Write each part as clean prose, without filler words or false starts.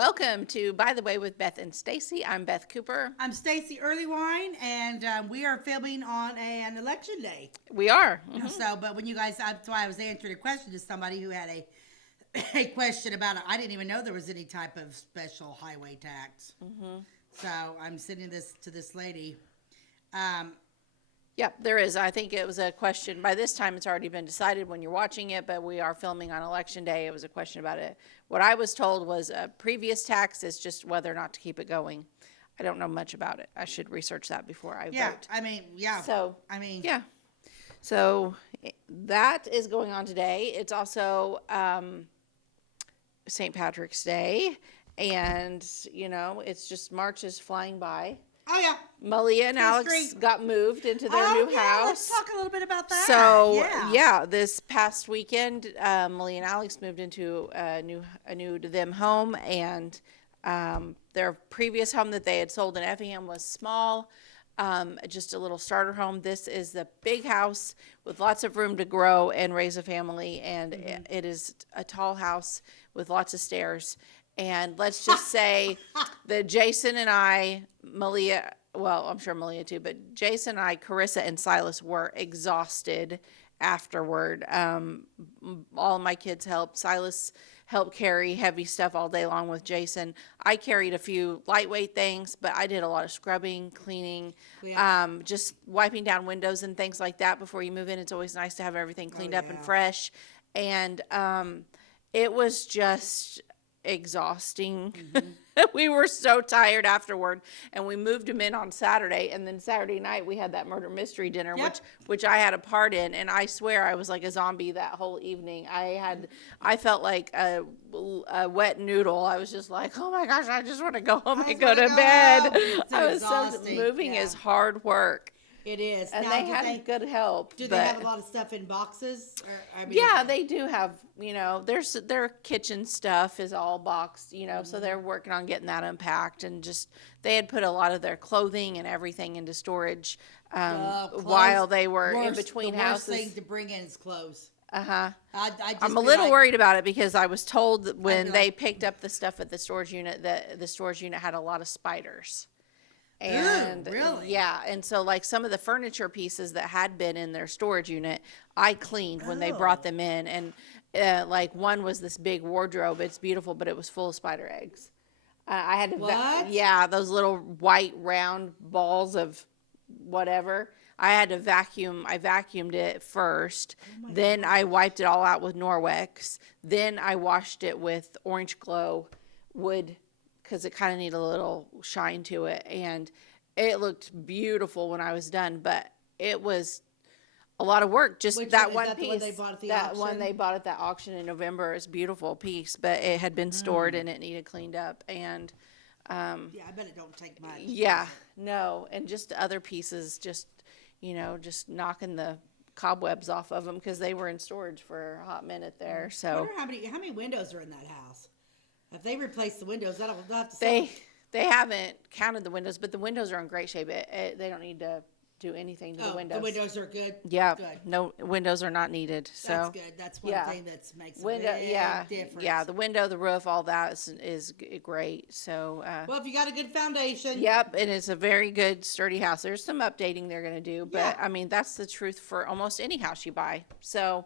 Welcome to By the Way with Beth and Stacey. I'm Beth Cooper. I'm Stacey Earlywine, and we are filming on an election day. We are. So, but when you guys, that's why I was answering a question to somebody who had a question about it. I didn't even know there was any type of special highway tax. So I'm sending this to this lady. Yep, there is. I think it was a question. By this time, it's already been decided when you're watching it, but we are filming on Election Day. It was a question about it. What I was told was a previous tax is just whether or not to keep it going. I don't know much about it. I should research that before I vote. Yeah. So that is going on today. It's also St. Patrick's Day, and, it's just March is flying by. Oh, yeah. Malia and Alex got moved into their new house. Let's talk a little bit about that. So, this past weekend, Malia and Alex moved into a new to them home, and their previous home that they had sold in Effingham was small, just a little starter home. This is the big house with lots of room to grow and raise a family, and it is a tall house with lots of stairs. And let's just say that Jason and I, Malia, well, I'm sure Malia too, but Jason and I, Carissa and Silas were exhausted afterward. All of my kids helped. Silas helped carry heavy stuff all day long with Jason. I carried a few lightweight things, but I did a lot of scrubbing, cleaning, just wiping down windows and things like that before you move in. It's always nice to have everything cleaned up and fresh. And it was just exhausting. We were so tired afterward, and we moved him in on Saturday, and then Saturday night we had that murder mystery dinner, which I had a part in, and I swear I was like a zombie that whole evening. I felt like a wet noodle. I was just like, oh my gosh, I just want to go home and go to bed. I was exhausting. Moving is hard work. It is. And they had good help. Do they have a lot of stuff in boxes? They do have, their kitchen stuff is all boxed, so they're working on getting that unpacked, and just, they had put a lot of their clothing and everything into storage while they were in between houses. The worst thing to bring in is clothes. I'm a little worried about it, because I was told that when they picked up the stuff at the storage unit, that the storage unit had a lot of spiders. And really? Yeah, and so like some of the furniture pieces that had been in their storage unit, I cleaned when they brought them in, and like one was this big wardrobe. It's beautiful, but it was full of spider eggs. I had to those little white round balls of whatever. I had to vacuum. I vacuumed it first. Then I wiped it all out with Norwex. Then I washed it with Orange Glow wood, because it kind of needed a little shine to it, and it looked beautiful when I was done, but it was a lot of work. Just that one piece, that one they bought at that auction in November is a beautiful piece, but it had been stored and it needed cleaned up, and I bet it don't take much. No, and just other pieces, just just knocking the cobwebs off of them, because they were in storage for a hot minute there. So I wonder how many windows are in that house. If they replace the windows, they'll have to sell. They haven't counted the windows, but the windows are in great shape. They don't need to do anything to the windows. The windows are good? Yeah. Good. No, windows are not needed. So that's good. That's one thing that makes a big difference. Yeah, the window, the roof, all that is great. So well, if you got a good foundation. Yep, and it's a very good, sturdy house. There's some updating they're going to do, but I mean, that's the truth for almost any house you buy. So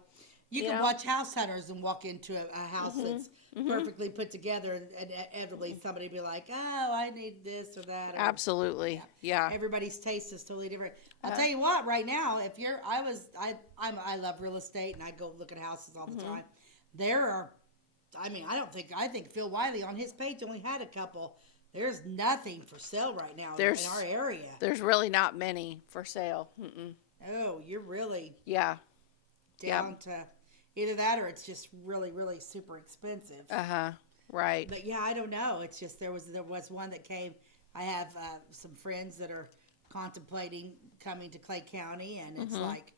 you can watch House Hunters and walk into a house that's perfectly put together, and inevitably somebody be like, oh, I need this or that. Absolutely. Yeah. Everybody's taste is totally different. I'll tell you what, right now, I love real estate, and I go look at houses all the time. There are, I think Phil Wiley on his page only had a couple. There's nothing for sale right now in our area. There's really not many for sale. Oh, you're really down to either that, or it's just really, really super expensive. Right. But yeah, I don't know. It's just there was one that came. I have some friends that are contemplating coming to Clay County, and it's like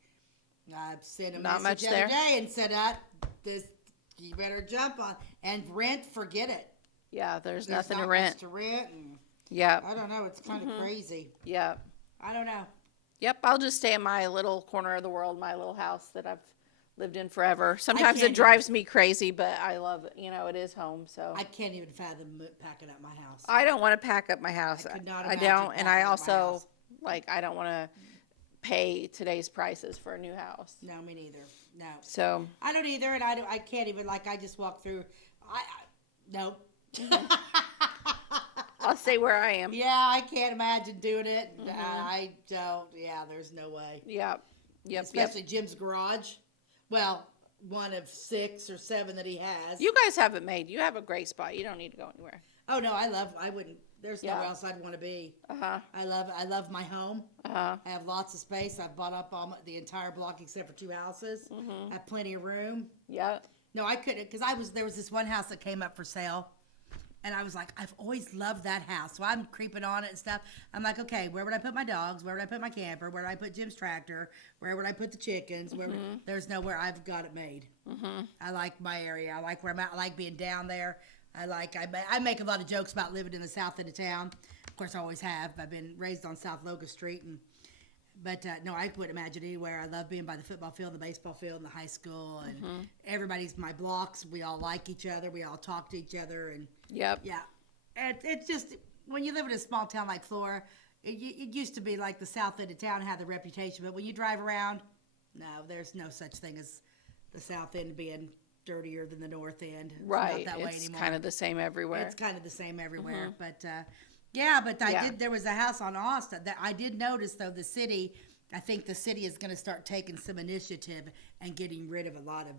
I sent a message the other day and said, you better jump on, and rent, forget it. Yeah, there's nothing not to rent. Much to rent, and I don't know. It's kind of crazy. Yeah. I don't know. Yep, I'll just stay in my little corner of the world, my little house that I've lived in forever. Sometimes it drives me crazy, but I love it. You know, it is home. So I can't even fathom packing up my house. I don't want to pack up my house. I could not I imagine don't, and I packing up my also house. like I don't want to pay today's prices for a new house. No, me neither. No. So I don't either, and I can't even, like, I just walk through. Nope. I'll stay where I am. Yeah, I can't imagine doing it. I don't. Yeah, there's no way. Yep. Especially Jim's garage. Well, one of 6 or 7 that he has. You guys have it made. You have a great spot. You don't need to go anywhere. Oh no, I wouldn't. There's nowhere else I'd want to be. I love my home. I have lots of space. I've bought up the entire block except for 2 houses. I have plenty of room. Yeah. No, I couldn't, because there was this one house that came up for sale. And I was like, I've always loved that house. So I'm creeping on it and stuff. I'm like, okay, where would I put my dogs? Where would I put my camper? Where would I put Jim's tractor? Where would I put the chickens? There's nowhere. I've got it made. I like my area. I like where I'm at. I like being down there. I make a lot of jokes about living in the south end of town. Of course, I always have. I've been raised on South Locust Street. But no, I couldn't imagine anywhere. I love being by the football field, the baseball field, and the high school. And everybody's my blocks. We all like each other. We all talk to each other. And Yep. yeah. It's just, when you live in a small town like Flora, it used to be like the south end of town had the reputation. But when you drive around, no, there's no such thing as the south end being dirtier than the north end. It's Right. not that way It's anymore. kind of the same everywhere. It's kind of the same everywhere. But yeah, but there was a house on Austin that I did notice, though, I think the city is going to start taking some initiative and getting rid of a lot of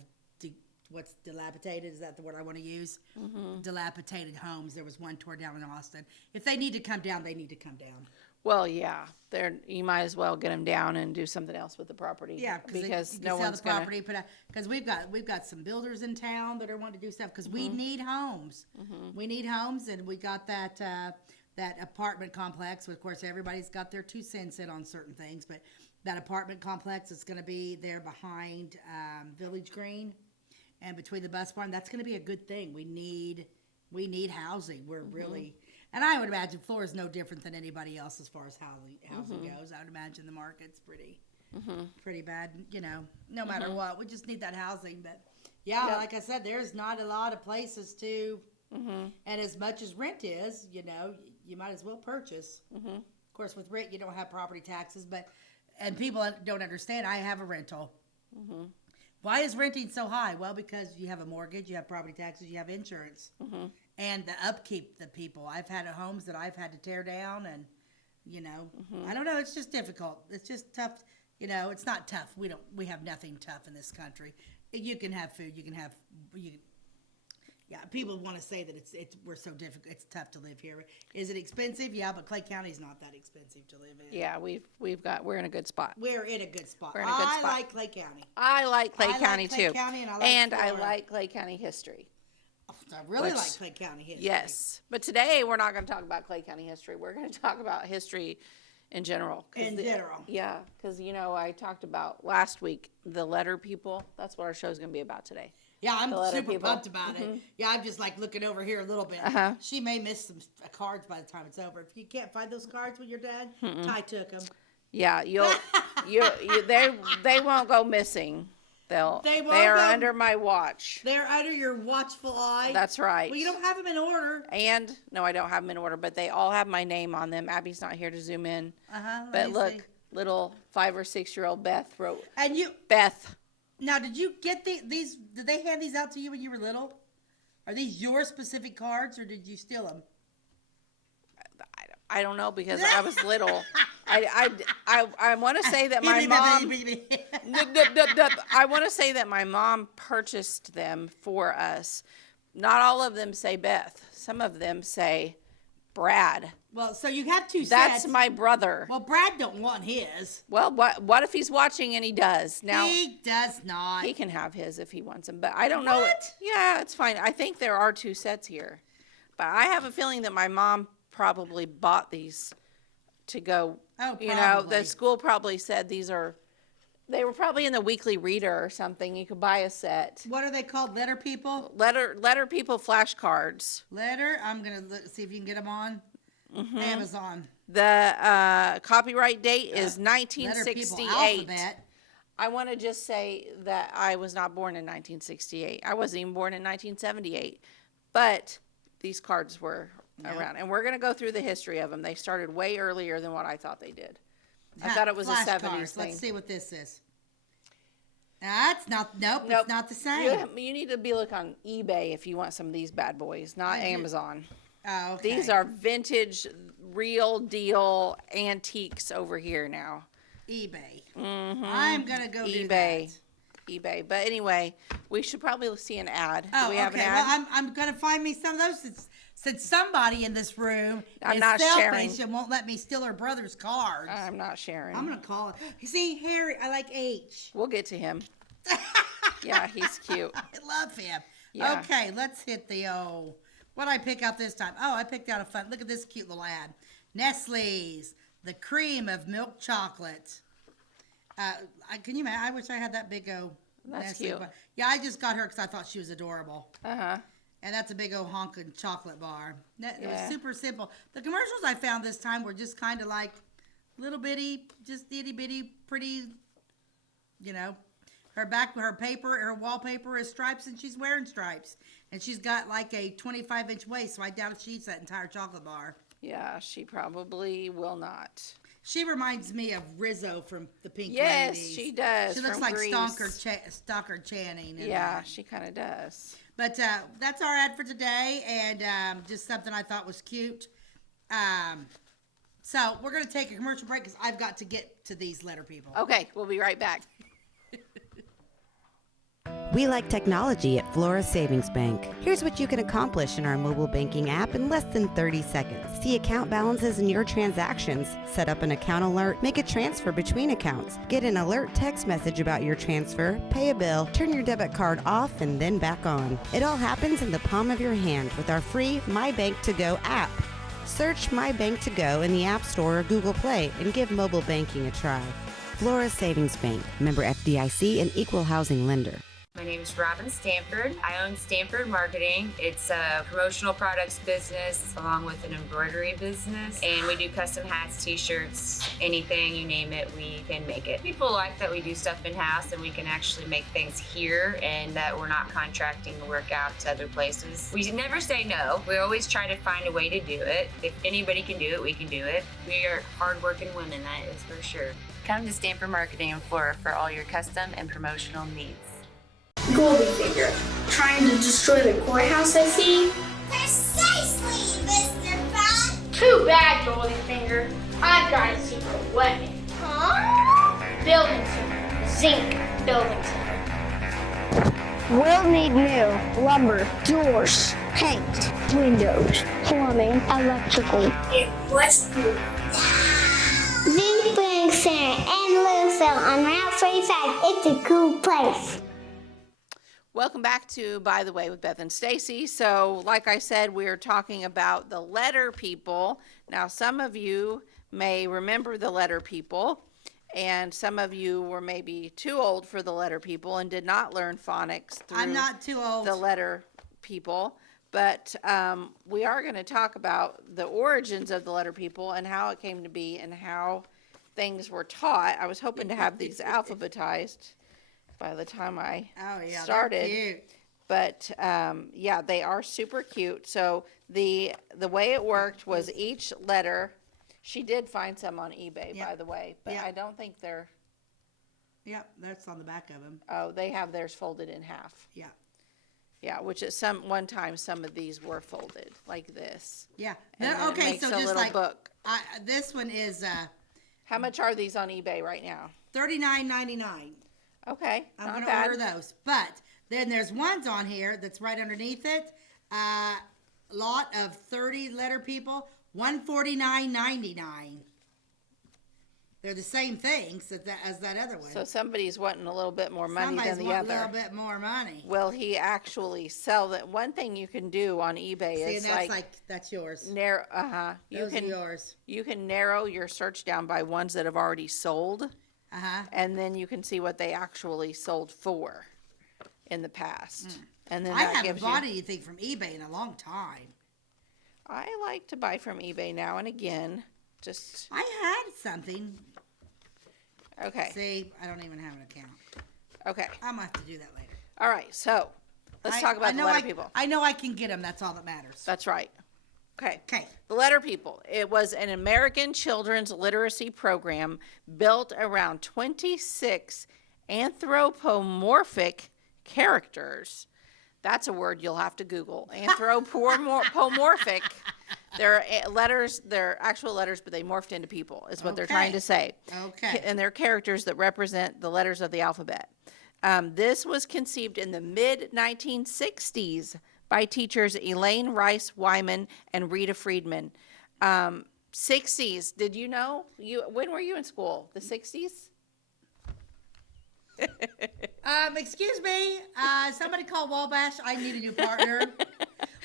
what's dilapidated. Is that the word I want to use? Dilapidated homes. There was one tore down in Austin. If they need to come down, they need to come down. Well, yeah. You might as well get them down and do something else with the property. Yeah, because no one's going to. Because we've got some builders in town that are wanting to do stuff, because we need homes. We need homes, and we got that apartment complex. Of course, everybody's got their 2 cents in on certain things, but that apartment complex is going to be there behind Village Green and between the bus barn. That's going to be a good thing. We need housing. We're really, and I would imagine Florida's no different than anybody else as far as housing goes. I would imagine the market's pretty bad. You know, no matter what, we just need that housing. But yeah, like I said, there's not a lot of places to. And as much as rent is, you know, you might as well purchase. Of course, with rent, you don't have property taxes, and people don't understand. I have a rental. Why is renting so high? Well, because you have a mortgage, you have property taxes, you have insurance, and the upkeep. The people, I've had homes that I've had to tear down, and you know, I don't know. It's just difficult. It's just tough. You know, it's not tough. We have nothing tough in this country. You can have food. Yeah, people want to say that we're so difficult. It's tough to live here. Is it expensive? Yeah, but Clay County's not that expensive to live in. Yeah, we're in a good spot. We're in a good spot. We're in a good spot. I like Clay County. I like Clay County Clay too. County, and I Florida. like Clay County history. I really like Clay County history. Yes, but today we're not going to talk about Clay County history. We're going to talk about history in general. Yeah, because you know, I talked about last week the letter people. That's what our show's going to be about today. Yeah, I'm super pumped about it. Yeah, I'm just like looking over here a little bit. She may miss some cards by the time it's over. If you can't find those cards when you're done, Ty took them. Yeah, they won't go missing. They are under my watch. They're under your watchful eye. That's right. Well, you don't have them in order. And no, I don't have them in order, but they all have my name on them. Abby's not here to zoom in. But look, little 5 or 6-year-old Beth wrote. And Beth. Now, did you get these? Did they hand these out to you when you were little? Are these your specific cards, or did you steal them? I don't know, because I was little. I want to say that my mom. I want to say that my mom purchased them for us. Not all of them say Beth. Some of them say Brad. Well, so you have 2 sets. That's my brother. Well, Brad don't want his. Well, what if he's watching and he does? Now he does not. He can have his if he wants them, but I don't know. Yeah, it's fine. I think there are 2 sets here, but I have a feeling that my mom probably bought these to go. Oh, probably. You know, the school probably said they were probably in the Weekly Reader or something. You could buy a set. What are they called? Letter people? Letter people flashcards. I'm going to see if you can get them on Amazon. The copyright date is 1968. I want to just say that I was not born in 1968. I wasn't even born in 1978. But these cards were around. And we're going to go through the history of them. They started way earlier than what I thought they did. I thought it was a 70s thing. Let's see what this is. That's not, nope. It's not the same. You need to look on eBay if you want some of these bad boys, not Amazon. Oh, okay. These are vintage, real deal antiques over here now. eBay. Mm-hmm. I'm going to go do that. eBay. But anyway, we should probably see an ad. Oh, Do we have okay. an ad? Well, I'm going to find me some of those since somebody in this room I'm is not selfish sharing. and won't let me steal her brother's cards. I'm not sharing. I'm going to call it. You see, Harry, I like H. We'll get to him. Yeah, he's cute. I love him. Yeah. Okay, let's hit the what I pick out this time? Oh, I picked out a fun. Look at this cute little ad. Nestle's, the cream of milk chocolate. Can you imagine? I wish I had that big That's Nestle cute. bar. Yeah, I just got her because I thought she was adorable. Uh-huh. And that's a big old honking chocolate bar. It was Yeah. super simple. The commercials I found this time were just kind of like little bitty, just itty bitty, pretty, you know. Her paper, her wallpaper is stripes, and she's wearing stripes. And she's got like a 25-inch waist, so I doubt if she eats that entire chocolate bar. Yeah, she probably will not. She reminds me of Rizzo from the Pink Yes, Ladies. she does. She looks from like Grease. Stockard Channing. Yeah, she kind of does. But that's our ad for today, and just something I thought was cute. So we're going to take a commercial break because I've got to get to these letter people. Okay, we'll be right back. We like technology at Flora Savings Bank. Here's what you can accomplish in our mobile banking app in less than 30 seconds. See account balances in your transactions, set up an account alert, make a transfer between accounts, get an alert text message about your transfer, pay a bill, turn your debit card off and then back on. It all happens in the palm of your hand with our free My Bank to Go app. Search My Bank to Go in the App Store or Google Play and give mobile banking a try. Flora Savings Bank, member FDIC and equal housing lender. My name is Robin Stanford. I own Stanford Marketing. It's a promotional products business along with an embroidery business. And we do custom hats, t-shirts, anything, you name it, we can make it. People like that we do stuff in-house and we can actually make things here and that we're not contracting the work out to other places. We never say no. We always try to find a way to do it. If anybody can do it, we can do it. We are hardworking women, that is for sure. Come to Stanford Marketing in Flora for all your custom and promotional needs. Goldfinger, trying to destroy the courthouse, I see. Precisely, Mr. Frog. Too bad, Goldfinger. I've got a secret weapon. Huh? Building center. Zinc building center. We'll need new lumber, doors, paint, windows, plumbing, electrical. It was good. Zinc Building Center and Louisville on Route 45. It's a cool place. Welcome back to By the Way with Beth and Stacey. So, like I said, we're talking about the letter people. Now, some of you may remember the letter people, and some of you were maybe too old for the letter people and did not learn phonics through I'm not too old. the letter people. But we are going to talk about the origins of the letter people and how it came to be and how things were taught. I was hoping to have these alphabetized by the time I started. They're cute. But yeah, they are super cute. So the way it worked was each letter. She did find some on eBay, Yep. by the way, but Yep. I don't think they're. Yep, that's on the back of them. Oh, they have theirs folded in half. Yeah. Yeah, which at one time some of these were folded like this. Yeah. And then it Okay, makes so a just little like book. this one is How much are these on eBay right now? $39.99. Okay, I'm not going to bad. order those. But then there's ones on here that's right underneath it. Lot of 30 letter people, $149.99. They're the same things as that other one. So somebody's wanting a little bit more money Somebody's than the wanting other. a little bit more money. Will he actually sell that? One thing you can do on eBay See, is and that's yours. narrow. Those are yours. You can narrow your search down by ones that have already sold, and then you can see what they actually sold for in the past. And then I that haven't gives bought you. anything from eBay in a long time. I like to buy from eBay now and again. Just I had something. Okay. See, I don't even have an account. Okay. I'm going to have to do that later. All right. So let's talk about the letter people. I know I can get them. That's all that matters. That's right. Okay. Okay. The Letter People. It was an American children's literacy program built around 26 anthropomorphic characters. That's a word you'll have to Google. Anthropomorphic. They're letters, they're actual letters, but they morphed into people, is what they're trying to say. Okay. And they're characters that represent the letters of the alphabet. This was conceived in the mid-1960s by teachers Elaine Rice Wyman and Rita Friedman. 60s, did you know? When were you in school? The 60s? Excuse me. Somebody call Wabash. I need a new partner.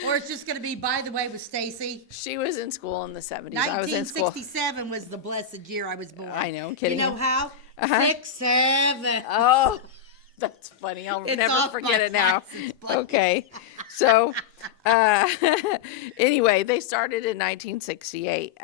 Or it's just going to be, by the way, with Stacey. She was in school in the 70s. I was in school. 1967 was the blessed year I was born. I know, I'm kidding. You know how? 6, 7. Oh, that's funny. I'll never forget it now. Okay. So, anyway, they started in 1968.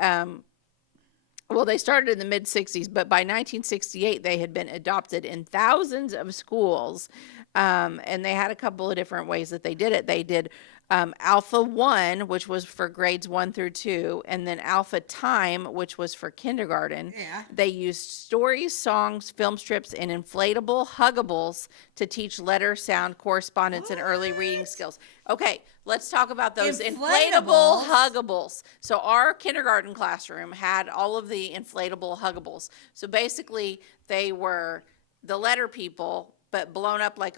Well, they started in the mid-60s, but by 1968, they had been adopted in thousands of schools, and they had a couple of different ways that they did it. They did Alpha 1, which was for grades 1 through 2, and then Alpha Time, which was for kindergarten. Yeah. They used stories, songs, film strips, and inflatable huggables to teach letter, sound, correspondence, and early reading skills. Okay, let's talk about those inflatable huggables. So our kindergarten classroom had all of the inflatable huggables. So basically, they were the letter people, but blown up like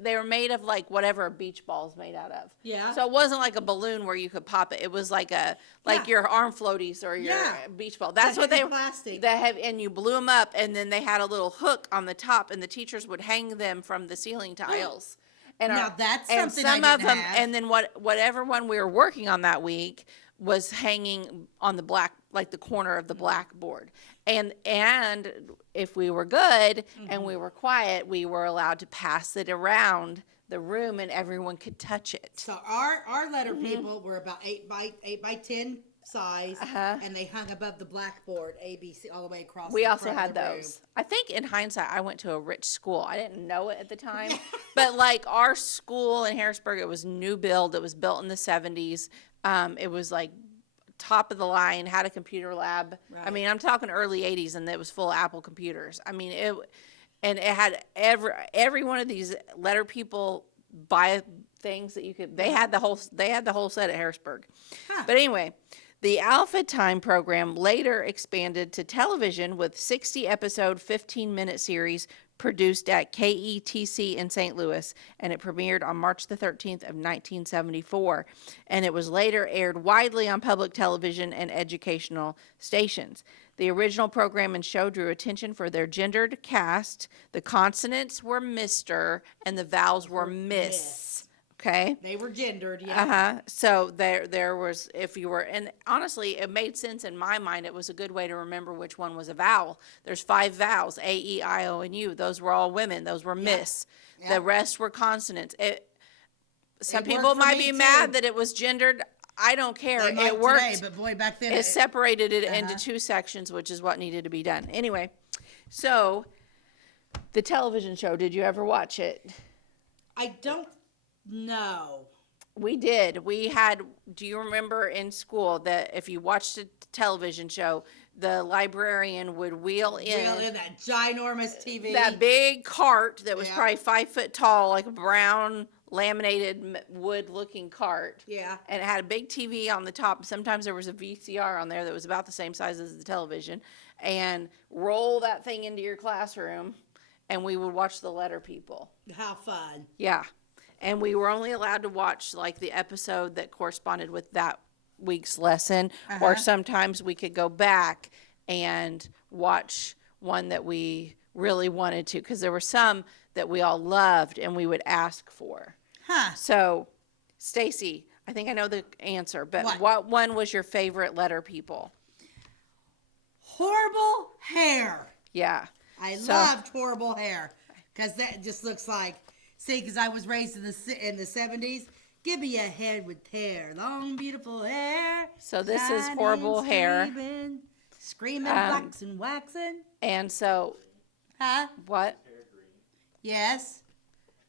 they were made of like whatever a beach ball is made out of. Yeah. So it wasn't like a balloon where you could pop it. It was like your arm floaties or your beach ball. That's what they were. Plastic. And you blew them up, and then they had a little hook on the top, and the teachers would hang them from the ceiling tiles. And now that's and something some I of didn't them, have. and then whatever one we were working on that week was hanging on the the corner of the blackboard. And if we were good and we were quiet, we were allowed to pass it around the room and everyone could touch it. So our letter people were about 8 by 10 size, and they hung above the blackboard, ABC, all the way across. We the also front had of the room. those. I think in hindsight, I went to a rich school. I didn't know it at the time, but like our school in Harrisburg, it was new build. It was built in the 70s. It was like top of the line, had a computer lab. Right. I mean, I'm talking early 80s, and it was full of Apple computers. I mean, it had every one of these letter people buy things that you could. They had the whole set at Harrisburg. But anyway, the Alpha Time program later expanded to television with 60-episode, 15-minute series produced at KETC in St. Louis, and it premiered on March the 13th of 1974, and it was later aired widely on public television and educational stations. The original program and show drew attention for their gendered cast. The consonants were Mr. and the vowels were Miss. Okay. They were gendered, yeah. So there was, if you were, and honestly, it made sense in my mind. It was a good way to remember which one was a vowel. There's 5 vowels, A, E, I, O, and U. Those were all women. Those were Miss. Yeah. The rest were consonants. Some people might be mad that it was gendered. I don't care. It worked. Today, but boy, back then it separated it into 2 sections, which is what needed to be done. Anyway, so the television show, did you ever watch it? I don't know. We did. We had, do you remember in school that if you watched a television show, the librarian would wheel in that ginormous TV. That big cart that was probably 5 foot tall, like a brown laminated wood looking cart. Yeah. And it had a big TV on the top. Sometimes there was a VCR on there that was about the same size as the television. And roll that thing into your classroom, and we would watch the letter people. How fun. Yeah. And we were only allowed to watch like the episode that corresponded with that week's lesson, or sometimes we could go back and watch one that we really wanted to, because there were some that we all loved and we would ask for. So, Stacey, I think I know the answer, but what one was your favorite letter people? Horrible hair. Yeah. I loved horrible hair, because that just looks like, see, because I was raised in the 70s. Give me a head with hair, long, beautiful hair. So this is horrible hair. Screaming, waxing, waxing. And so, what? Yes.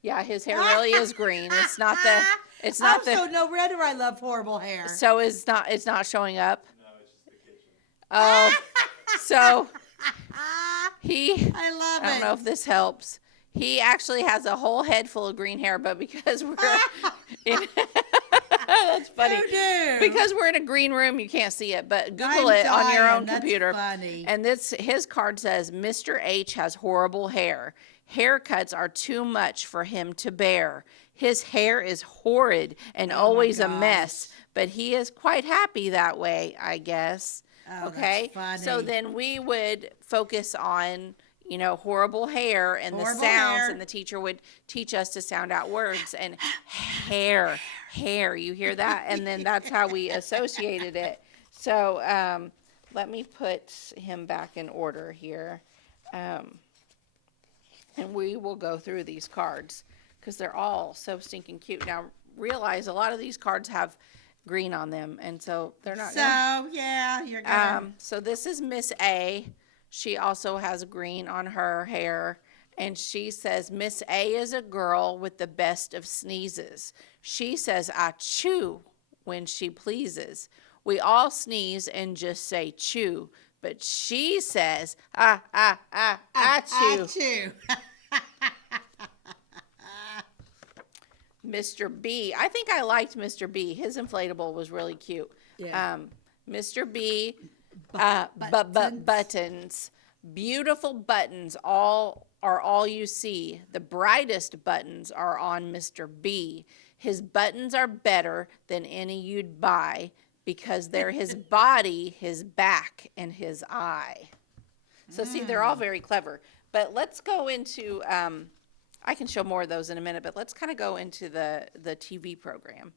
Yeah, his hair really is green. It's not the. It's not the. So no wonder I love horrible hair. So it's not. It's not showing up. No, it's just the kitchen. Oh, so he. I love it. I don't know if this helps. He actually has a whole head full of green hair, but because we're in, that's funny. Because we're in a green room, you can't see it. But Google it on your own computer. Funny. And his card says, Mr. H has horrible hair. Haircuts are too much for him to bear. His hair is horrid and always a mess, but he is quite happy that way, I guess. Oh, okay. That's funny. So then we would focus on, horrible hair and the sounds, and the teacher would teach us to sound out words and hair, you hear that? And then that's how we associated it. So let me put him back in order here. And we will go through these cards because they're all so stinking cute. Now, realize a lot of these cards have green on them, and so they're not. Yeah, you're good. So this is Miss A. She also has green on her hair, and she says, Miss A is a girl with the best of sneezes. She says, achoo, when she pleases. We all sneeze and just say chew, but she says, achoo. Achoo. Mr. B. I think I liked Mr. B. His inflatable was really cute. Yeah. Mr. B. Buttons. Beautiful buttons are all you see. The brightest buttons are on Mr. B. His buttons are better than any you'd buy because they're his body, his back, and his eye. So see, they're all very clever. But let's go into, I can show more of those in a minute, but let's kind of go into the TV program.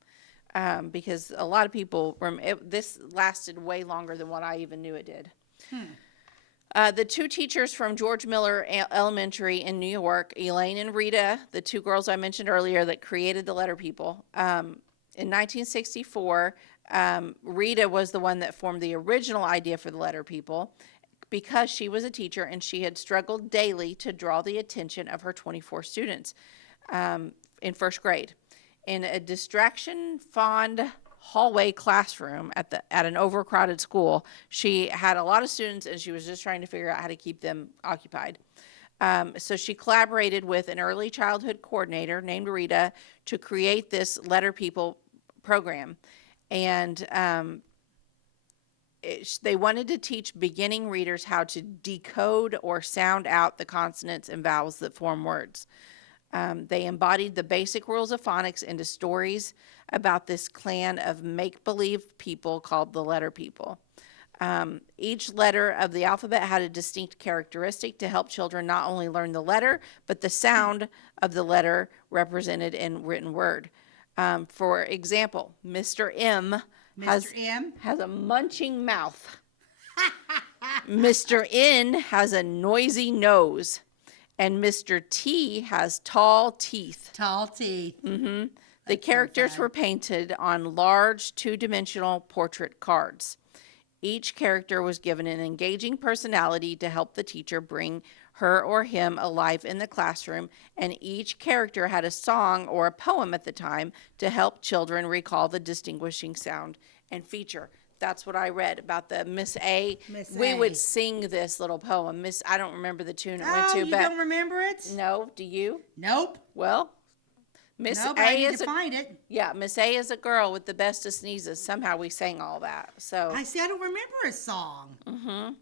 Because a lot of people, this lasted way longer than what I even knew it did. The two teachers from George Miller Elementary in New York, Elaine and Rita, the two girls I mentioned earlier that created the Letter People. In 1964, Rita was the one that formed the original idea for the Letter People because she was a teacher and she had struggled daily to draw the attention of her 24 students in first grade. In a distraction-fond hallway classroom at an overcrowded school, she had a lot of students and she was just trying to figure out how to keep them occupied. So she collaborated with an early childhood coordinator named Rita to create this Letter People program. And they wanted to teach beginning readers how to decode or sound out the consonants and vowels that form words. They embodied the basic rules of phonics into stories about this clan of make-believe people called the Letter People. Each letter of the alphabet had a distinct characteristic to help children not only learn the letter, but the sound of the letter represented in written word. For example, Mr. M has a munching mouth. Mr. N has a noisy nose. And Mr. T has tall teeth. Tall teeth. Mm-hmm. The characters were painted on large two-dimensional portrait cards. Each character was given an engaging personality to help the teacher bring her or him alive in the classroom, and each character had a song or a poem at the time to help children recall the distinguishing sound and feature. That's what I read about the Miss A. We would sing this little poem. I don't remember the tune it went to. You don't remember it? No, do you? Nope. Well, Miss A A is find it. Yeah, Miss A is a girl with the best of sneezes. Somehow we sang all that. So I don't remember a song. Mm-hmm.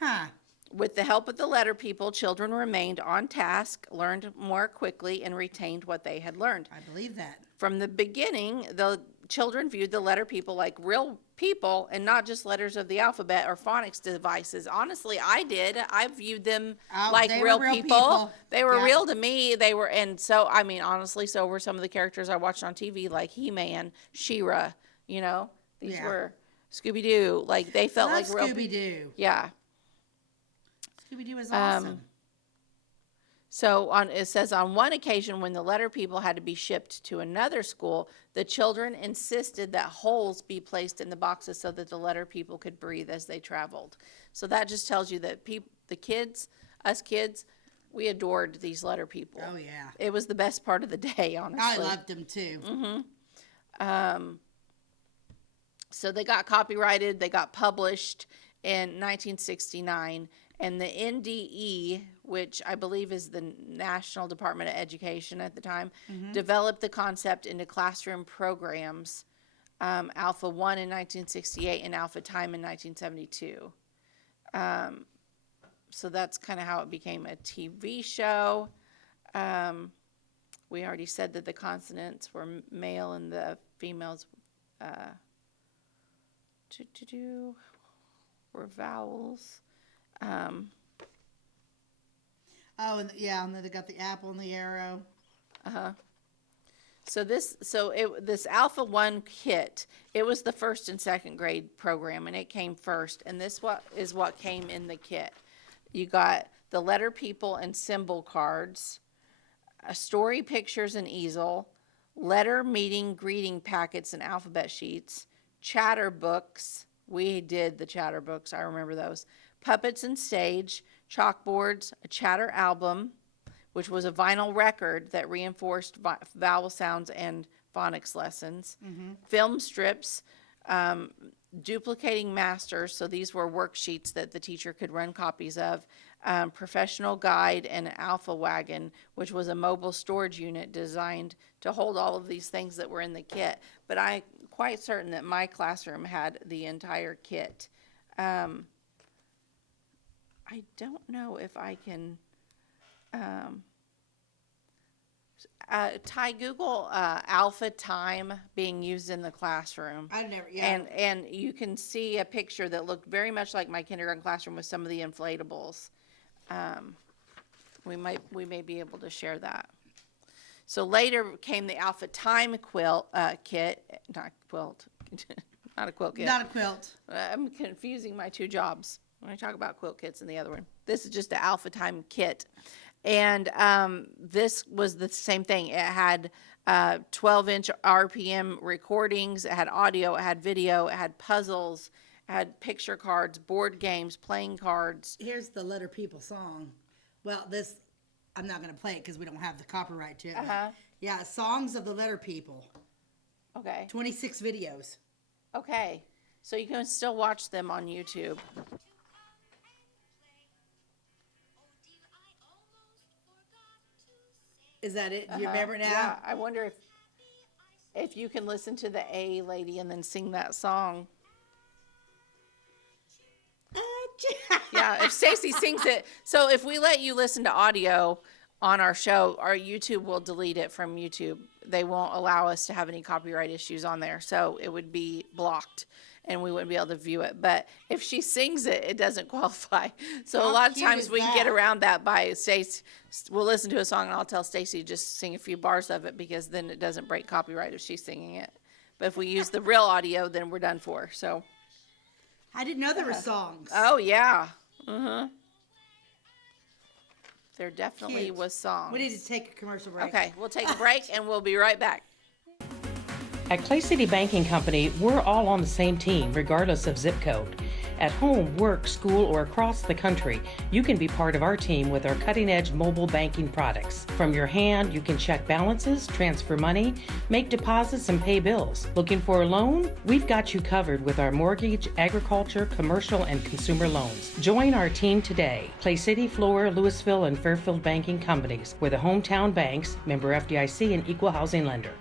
Huh. With the help of the Letter People, children remained on task, learned more quickly, and retained what they had learned. I believe that. From the beginning, the children viewed the Letter People like real people and not just letters of the alphabet or phonics devices. Honestly, I did. I viewed them like real people. They were real to me. Honestly, so were some of the characters I watched on TV, like He-Man, She-Ra, These were Scooby-Doo. Like, they felt like real people. Scooby-Doo. Yeah. Scooby-Doo was awesome. So it says on one occasion when the letter people had to be shipped to another school, the children insisted that holes be placed in the boxes so that the letter people could breathe as they traveled. So that just tells you that us kids, we adored these letter people. Oh, yeah. It was the best part of the day, honestly. I loved them too. So they got copyrighted, they got published in 1969, and the NDE, which I believe is the National Department of Education at the time, developed the concept into classroom programs, Alpha 1 in 1968 and Alpha Time in 1972. So that's kind of how it became a TV show. We already said that the consonants were male and the females were vowels. And then they got the apple and the arrow. So this Alpha 1 kit, it was the first and second grade program, and it came first. And this is what came in the kit. You got the letter people and symbol cards, story pictures and easel, letter meeting greeting packets and alphabet sheets, chatter books. We did the chatter books. I remember those. Puppets and stage, chalkboards, a chatter album, which was a vinyl record that reinforced vowel sounds and phonics lessons, film strips, duplicating masters, so these were worksheets that the teacher could run copies of, professional guide, and an alpha wagon, which was a mobile storage unit designed to hold all of these things that were in the kit. But I'm quite certain that my classroom had the entire kit. I don't know if I can Google Alpha Time being used in the classroom. I've never, yeah. And you can see a picture that looked very much like my kindergarten classroom with some of the inflatables. We may be able to share that. So later came the Alpha Time kit, not quilt, not a quilt kit. Not a quilt. I'm confusing my two jobs when I talk about quilt kits and the other one. This is just the Alpha Time kit. And this was the same thing. It had 12-inch RPM recordings. It had audio. It had video. It had puzzles. It had picture cards, board games, playing cards. Here's the Letter People song. Well, this, I'm not going to play it because we don't have the copyright to it. Yeah, Songs of the Letter People. Okay. 26 videos. Okay. So you can still watch them on YouTube. Is that it? Do you remember it now? Yeah, I wonder if you can listen to the A lady and then sing that song. Yeah, if Stacey sings it. So if we let you listen to audio on our show, our YouTube will delete it from YouTube. They won't allow us to have any copyright issues on there. So it would be blocked and we wouldn't be able to view it. But if she sings it, it doesn't qualify. So a lot of times we can get around that by Stacey. We'll listen to a song and I'll tell Stacey just sing a few bars of it because then it doesn't break copyright if she's singing it. But if we use the real audio, then we're done for. So I didn't know there were songs. Oh, yeah. There definitely was songs. We need to take a commercial break. Okay, we'll take a break and we'll be right back. At Clay City Banking Company, we're all on the same team, regardless of zip code. At home, work, school, or across the country, you can be part of our team with our cutting-edge mobile banking products. From your hand, you can check balances, transfer money, make deposits, and pay bills. Looking for a loan? We've got you covered with our mortgage, agriculture, commercial, and consumer loans. Join our team today. Clay City, Flora, Louisville, and Fairfield Banking Companies. We're the hometown banks, member FDIC, and equal housing lender.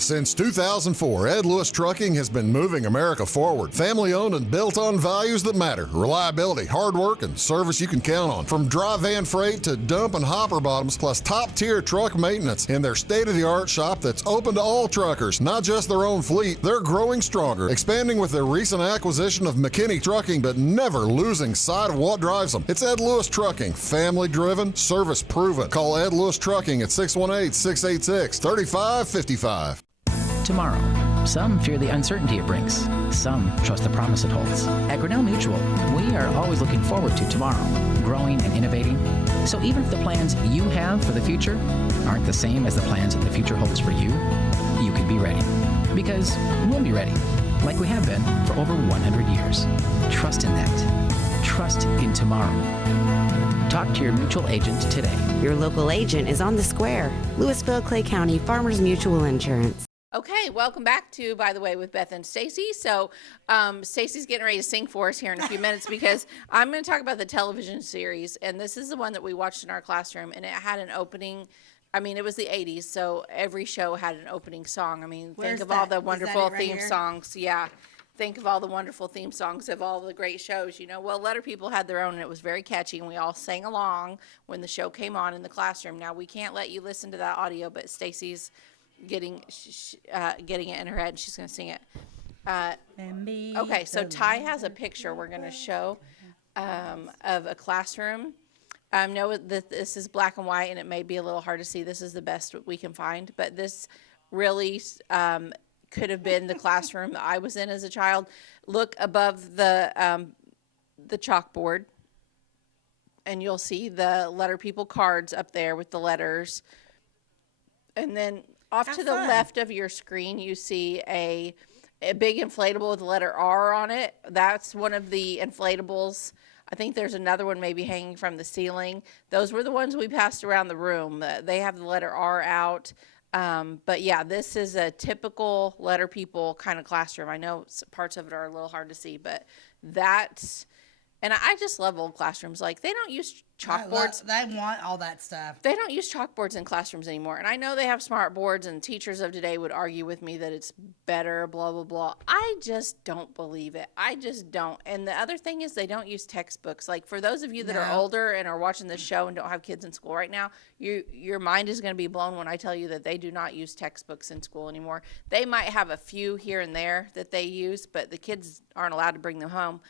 Since 2004, Ed Lewis Trucking has been moving America forward. Family-owned and built on values that matter. Reliability, hard work, and service you can count on. From dry van freight to dump and hopper bottoms, plus top-tier truck maintenance in their state-of-the-art shop that's open to all truckers, not just their own fleet. They're growing stronger, expanding with their recent acquisition of McKinney Trucking, but never losing sight of what drives them. It's Ed Lewis Trucking, family-driven, service-proven. Call Ed Lewis Trucking at 618-686-3555. Tomorrow, Some fear the uncertainty it brings. Some trust the promise it holds. At Grinnell Mutual, we are always looking forward to tomorrow, growing and innovating. So even if the plans you have for the future aren't the same as the plans that the future holds for you, you can be ready. Because we'll be ready, like we have been for over 100 years. Trust in that. Trust in tomorrow. Talk to your mutual agent today. Your local agent is on the square. Louisville, Clay County, Farmers Mutual Insurance. Okay, welcome back to By the Way with Beth and Stacey. So Stacey's getting ready to sing for us here in a few minutes because I'm going to talk about the television series. And this is the one that we watched in our classroom. And it had an opening. I mean, it was the 80s, so every show had an opening song. I mean, think of all the wonderful theme songs. Yeah. Think of all the wonderful theme songs of all the great shows, you know. Well, Letter People had their own, and it was very catchy, and we all sang along when the show came on in the classroom. Now, we can't let you listen to that audio, but Stacey's getting it in her head, and she's going to sing it. Okay, so Ty has a picture we're going to show of a classroom. Know that this is black and white, and it may be a little hard to see. This is the best we can find, but this really could have been the classroom that I was in as a child. Look above the chalkboard, and you'll see the Letter People cards up there with the letters. And then off to the left of your screen, you see a big inflatable with the letter R on it. That's one of the inflatables. I think there's another one maybe hanging from the ceiling. Those were the ones we passed around the room. They have the letter R out. But yeah, this is a typical Letter People kind of classroom. I know parts of it are a little hard to see, but that's, and I just love old classrooms. Like, they don't use chalkboards. They want all that stuff. They don't use chalkboards in classrooms anymore. And I know they have smart boards, and teachers of today would argue with me that it's better, blah, blah, blah. I just don't believe it. I just don't. And the other thing is they don't use textbooks. Like, for those of you that are older and are watching this show and don't have kids in school right now, your mind is going to be blown when I tell you that they do not use textbooks in school anymore. They might have a few here and there that they use, but the kids aren't allowed to bring them home.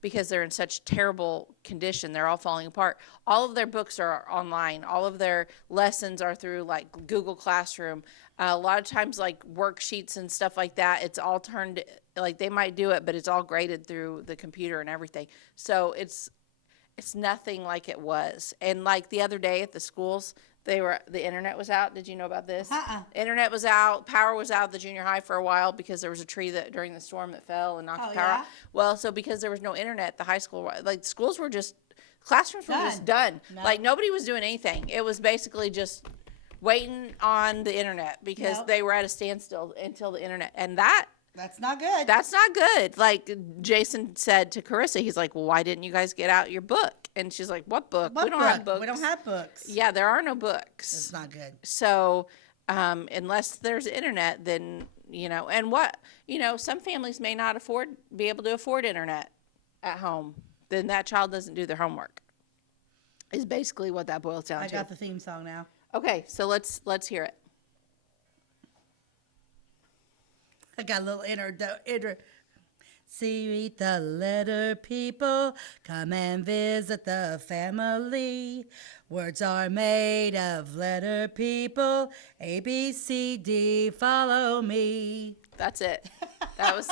Because they're in such terrible condition. They're all falling apart. All of their books are online. All of their lessons are through, like, Google Classroom. A lot of times, like, worksheets and stuff like that, it's all turned, like, they might do it, but it's all graded through the computer and everything. So it's nothing like it was. And, like, the other day at the schools, the internet was out. Did you know about this? Internet was out. Power was out at the junior high for a while because there was a tree that during the storm that fell and knocked the power out. Well, so because there was no internet at the high school, like, schools were just, classrooms were just done. No. Like, nobody was doing anything. It was basically just waiting on the internet because they were at a standstill until the internet. And that's not good. That's not good. Like Jason said to Carissa, he's like, well, why didn't you guys get out your book? And she's like, what book? We don't have books. We don't have books. Yeah, there are no books. It's not good. So unless there's internet, then, you know, and what, you know, some families may not be able to afford internet at home. Then that child doesn't do their homework is basically what that boils down to. I got the theme song now. Okay, so let's hear it. I got a little inner. See the Letter People, come and visit the family. Words are made of letter people, A, B, C, D, follow me. That's it. That was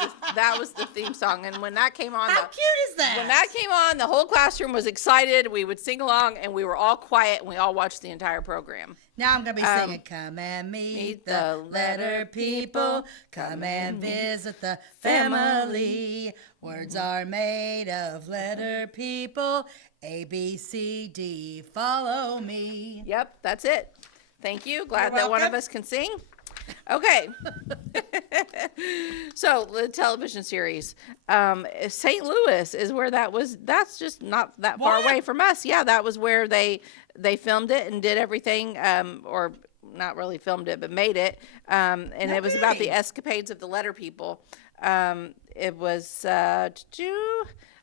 the theme song. And when that came on, how cute is that? When that came on, the whole classroom was excited. We would sing along, and we were all quiet, and we all watched the entire program. Now I'm gonna be singing. Come and meet the Letter People. Come and visit the family. Words are made of letter people. A, B, C, D, follow me. Yep, that's it. Thank you. Glad that one of us can sing. Okay. So the television series, St. Louis is where that was. That's just not that far away from us. Yeah, that was where they filmed it and did everything, or not really filmed it, but made it. And it was about the escapades of the Letter People. It was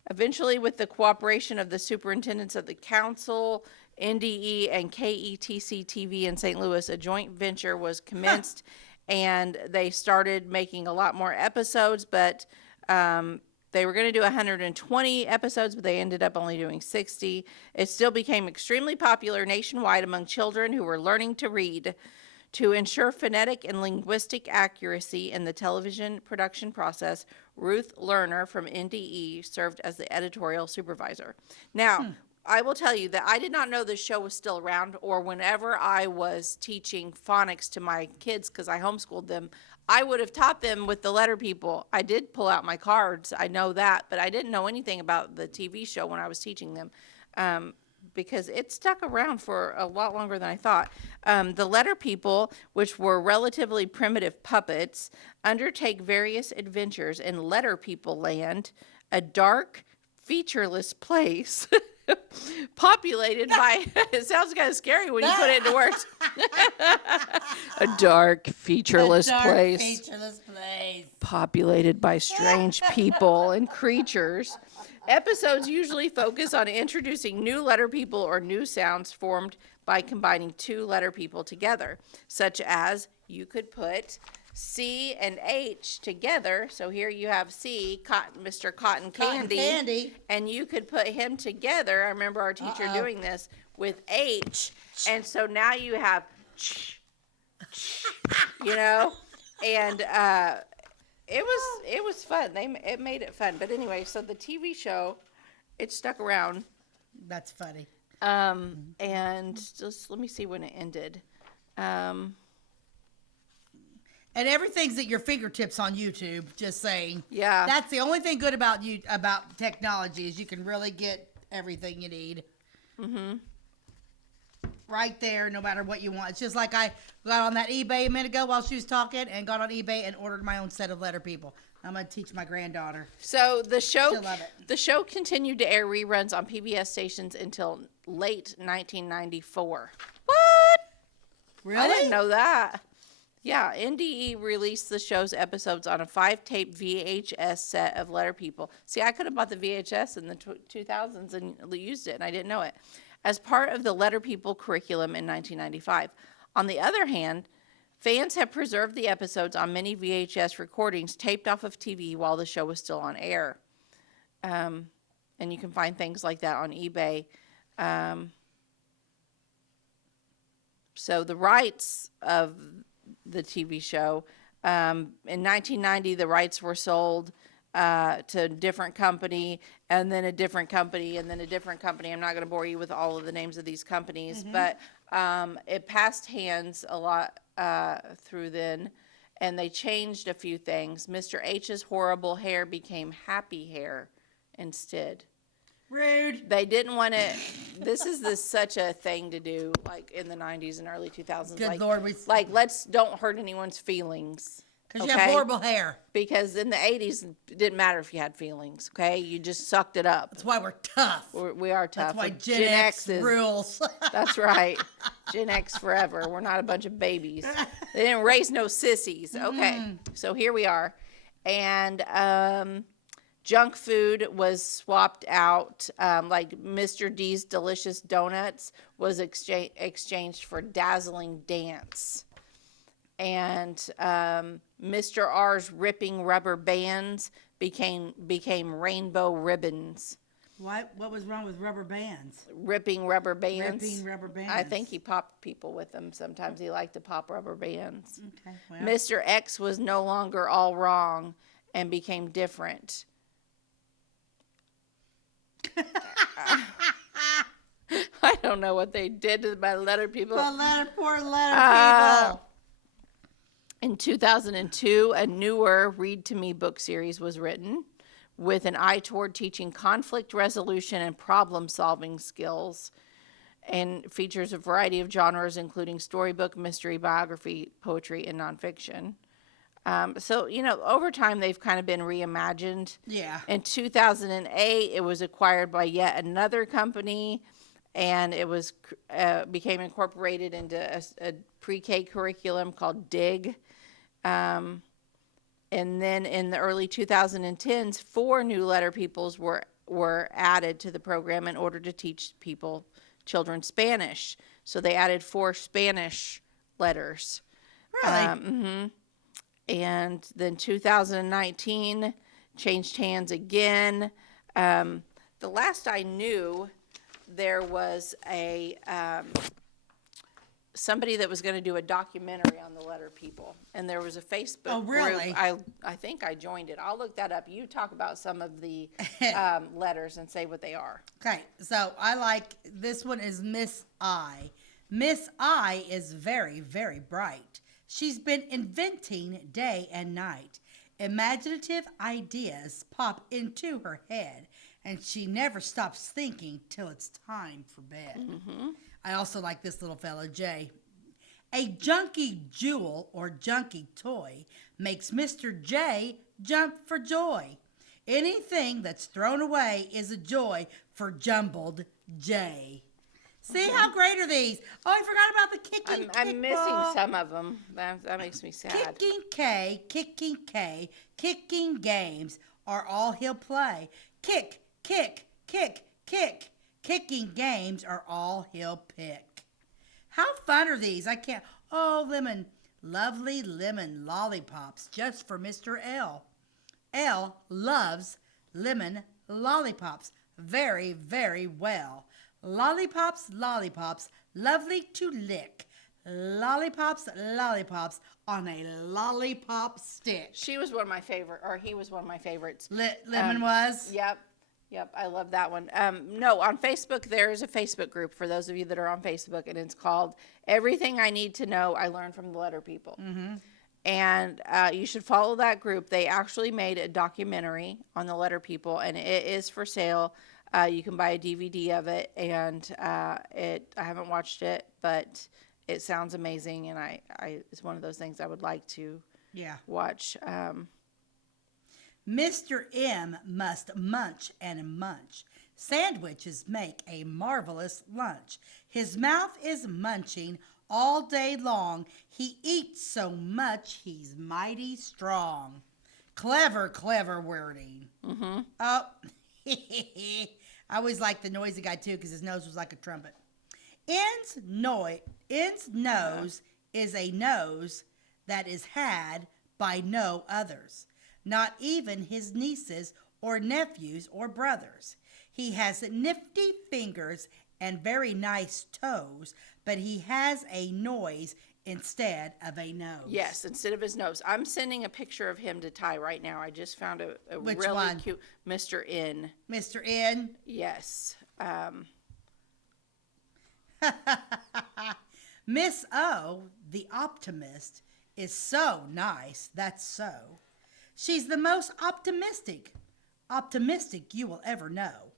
eventually with the cooperation of the superintendents of the council, NDE, and KETC TV in St. Louis, a joint venture was commenced, and they started making a lot more episodes, but they were going to do 120 episodes, but they ended up only doing 60. It still became extremely popular nationwide among children who were learning to read. To ensure phonetic and linguistic accuracy in the television production process, Ruth Lerner from NDE served as the editorial supervisor. Now, I will tell you that I did not know this show was still around, or whenever I was teaching phonics to my kids, because I homeschooled them, I would have taught them with the letter people. I did pull out my cards, I know that, but I didn't know anything about the TV show when I was teaching them. Because it stuck around for a lot longer than I thought. The letter people, which were relatively primitive puppets, undertake various adventures in Letter People Land, a dark, featureless place populated by, it sounds kind of scary when you put it into words. A dark, featureless place populated by strange people and creatures. Episodes usually focus on introducing new letter people or new sounds formed by combining two letter people together, such as you could put C and H together. So here you have C, Mr. Cotton Candy, and you could put him together. I remember our teacher doing this with H, and so now you have, you know, and it was fun. It made it fun. But anyway, so the TV show, it stuck around. That's funny. And just let me see when it ended. And everything's at your fingertips on YouTube. Just saying. Yeah. That's the only thing good about about technology is you can really get everything you need. Mm-hmm. Right there, no matter what you want. It's just like I got on that eBay a minute ago while she was talking, and got on eBay and ordered my own set of letter people. I'm gonna teach my granddaughter. So the show, She'll love it. The show continued to air reruns on PBS stations until late 1994. What? Really? I didn't know that. Yeah, NDE released the show's episodes on a 5-tape VHS set of letter people. See, I could have bought the VHS in the 2000s and used it, and I didn't know it. As part of the letter people curriculum in 1995. On the other hand, fans have preserved the episodes on many VHS recordings taped off of TV while the show was still on air. And you can find things like that on eBay. So the rights of the TV show, in 1990, the rights were sold to a different company, and then a different company, and then a different company. I'm not going to bore you with all of the names of these companies, but it passed hands a lot through then, and they changed a few things. Mr. H's horrible hair became happy hair instead. Rude. They didn't want to. This is such a thing to do, like in the 90s and early 2000s. Good Lord, let's don't hurt anyone's feelings. Because you have horrible hair. Because in the 80s, it didn't matter if you had feelings, okay? You just sucked it up. That's why we're tough. We are tough. That's why Gen X rules. That's right. Gen X forever. We're not a bunch of babies. They didn't raise no sissies. Okay, so here we are. And junk food was swapped out. Like Mr. D's Delicious Donuts was exchanged for Dazzling Dance. And Mr. R's Ripping Rubber Bands became Rainbow Ribbons. What was wrong with rubber bands? Ripping rubber bands. Ripping rubber bands. I think he popped people with them. Sometimes he liked to pop rubber bands. Okay, well. Mr. X was no longer all wrong and became different. I don't know what they did to my letter people. Poor letter people. In 2002, a newer Read to Me book series was written with an eye toward teaching conflict resolution and problem-solving skills, and features a variety of genres, including storybook, mystery, biography, poetry, and nonfiction. So, over time, they've kind of been reimagined. Yeah. In 2008, it was acquired by yet another company, and it was became incorporated into a pre-K curriculum called DIG. And then in the early 2010s, 4 new letter peoples were added to the program in order to teach children Spanish. So they added 4 Spanish letters. Really? And then 2019 changed hands again. The last I knew, there was a somebody that was going to do a documentary on the letter people, and there was a Facebook really? group. I think I joined it. I'll look that up. You talk about some of the letters and say what they are. Okay, so I like this one is Miss I. Miss I is very, very bright. She's been inventing day and night. Imaginative ideas pop into her head, and she never stops thinking till it's time for bed. Mm-hmm. I also like this little fellow, Jay. A junky jewel or junky toy makes Mr. J jump for joy. Anything that's thrown away is a joy for Jumbled J. See how great are these? Oh, I forgot about the kicking. I'm missing some of them. That makes me sad. Kicking games are all he'll play. Kick. Kicking games are all he'll pick. How fun are these? I can't. Oh, lovely lemon lollipops just for Mr. L. L loves lemon lollipops very, very well. Lollipops, lovely to lick. Lollipops on a lollipop stick. She was one of my favorite, or he was one of my favorites. Lemon was? Yep, I love that one. No, on Facebook, there is a Facebook group for those of you that are on Facebook, and it's called Everything I Need to Know I Learned from the Letter People. Mm-hmm. And you should follow that group. They actually made a documentary on the Letter People, and it is for sale. You can buy a DVD of it, and I haven't watched it, but it sounds amazing, and I it's one of those things I would like to watch. Mr. M must munch and munch. Sandwiches make a marvelous lunch. His mouth is munching all day long. He eats so much he's mighty strong. Clever Wording. Mm-hmm. Oh, I always liked the noisy guy too because his nose was like a trumpet. N's nose is a nose that is had by no others, not even his nieces or nephews or brothers. He has nifty fingers and very nice toes, but he has a noise instead of a nose. Yes, instead of his nose. I'm sending a picture of him to Ty right now. I just found a Which really one? cute Mr. N. Mr. N? Yes. Miss O, the optimist, is so nice. That's so. She's the most optimistic you will ever know.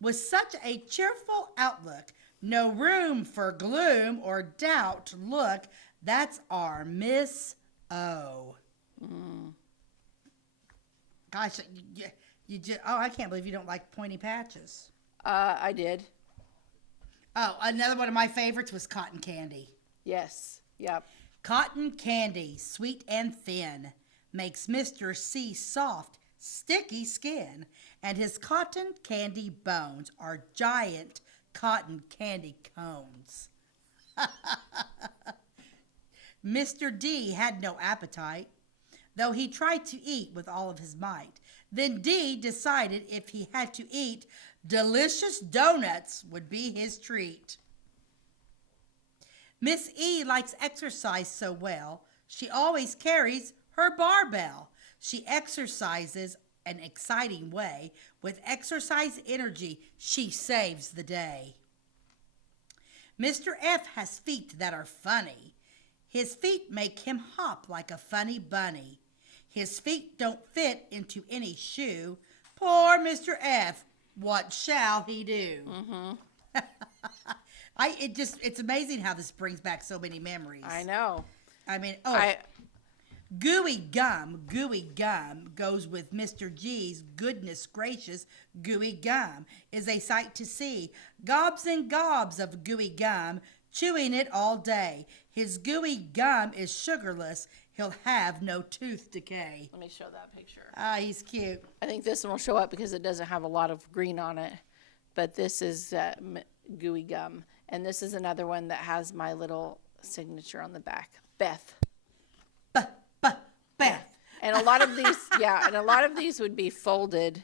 With such a cheerful outlook, no room for gloom or doubt. Look, that's our Miss O. Mm. Gosh, you just, I can't believe you don't like pointy patches. I did. Oh, another one of my favorites was cotton candy. Yes. Yep. Cotton candy, sweet and thin, makes Mr. C soft, sticky skin, and his cotton candy bones are giant cotton candy cones. Mr. D had no appetite, though he tried to eat with all of his might. Then D decided if he had to eat, delicious donuts would be his treat. Miss E likes exercise so well, she always carries her barbell. She exercises an exciting way. With exercise energy, she saves the day. Mr. F has feet that are funny. His feet make him hop like a funny bunny. His feet don't fit into any shoe. Poor Mr. F, what shall he do? Mm-hmm. It's amazing how this brings back so many memories. I know. I mean, Gooey gum goes with Mr. G's goodness gracious. Gooey gum is a sight to see. Gobs and gobs of gooey gum, chewing it all day. His gooey gum is sugarless. He'll have no tooth decay. Let me show that picture. He's cute. I think this one will show up because it doesn't have a lot of green on it. But this is gooey gum. And this is another one that has my little signature on the back. Beth. Beth. And a lot of these, and a lot of these would be folded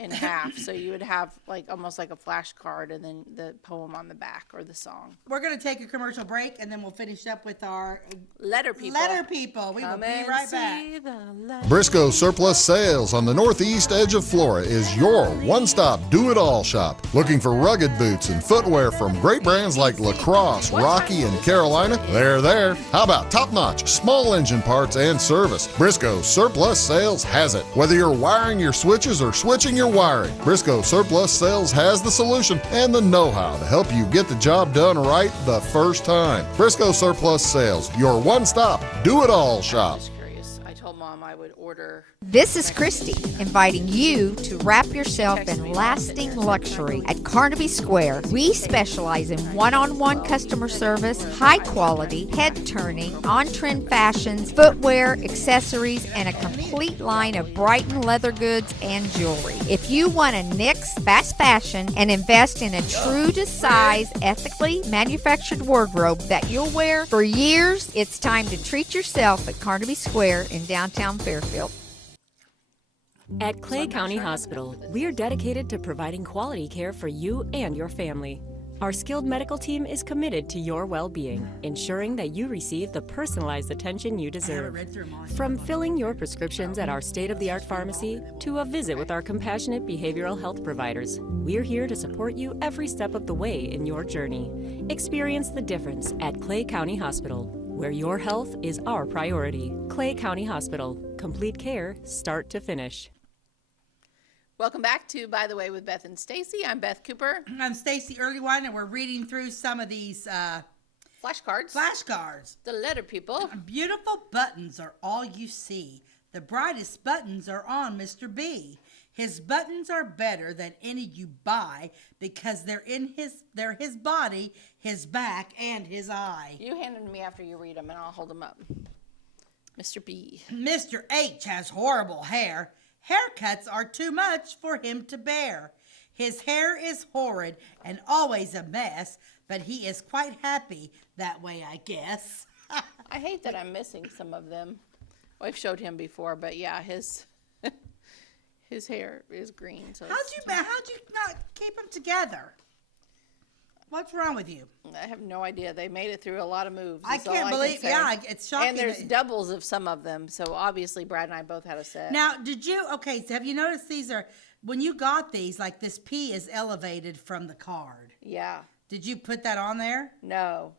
in half. So you would have like almost like a flashcard and then the poem on the back or the song. We're going to take a commercial break and then we'll finish up with our letter people. We will be right back. Briscoe Surplus Sales on the northeast edge of Flora is your one-stop do-it-all shop. Looking for rugged boots and footwear from great brands like Lacrosse, Rocky, and Carolina? They're there. How about top-notch small engine parts and service? Briscoe Surplus Sales has it. Whether you're wiring your switches or switching your wiring, Briscoe Surplus Sales has the solution and the know-how to help you get the job done right the first time. Briscoe Surplus Sales, your one-stop do-it-all shop. Just curious. I told Mom I would order. This is Christy, inviting you to wrap yourself in lasting luxury at Carnaby Square. We specialize in one-on-one customer service, high quality, head-turning, on-trend fashions, footwear, accessories, and a complete line of Brighton leather goods and jewelry. If you want to nix fast fashion and invest in a true-to-size, ethically manufactured wardrobe that you'll wear for years, it's time to treat yourself at Carnaby Square in downtown Fairfield. At Clay County Hospital, we are dedicated to providing quality care for you and your family. Our skilled medical team is committed to your well-being, ensuring that you receive the personalized attention you deserve. From filling your prescriptions at our state-of-the-art pharmacy to a visit with our compassionate behavioral health providers, we're here to support you every step of the way in your journey. Experience the difference at Clay County Hospital, where your health is our priority. Clay County Hospital, complete care, start to finish. Welcome back to By the Way with Beth and Stacey. I'm Beth Cooper. I'm Stacey Earlywine, and we're reading through some of these flashcards. The letter people. Beautiful buttons are all you see. The brightest buttons are on Mr. B. His buttons are better than any you buy because they're his body, his back, and his eye. You hand them to me after you read them, and I'll hold them up. Mr. B. Mr. H has horrible hair. Haircuts are too much for him to bear. His hair is horrid and always a mess, but he is quite happy that way, I guess. I hate that I'm missing some of them. I've showed him before, but yeah, his hair is green. So how'd you not keep them together? What's wrong with you? I have no idea. They made it through a lot of moves. I can't believe. Yeah, it's shocking. And there's doubles of some of them. So obviously, Brad and I both had a set. Now, so have you noticed these are, when you got these, like this P is elevated from the card? Yeah. Did you put that on there? No.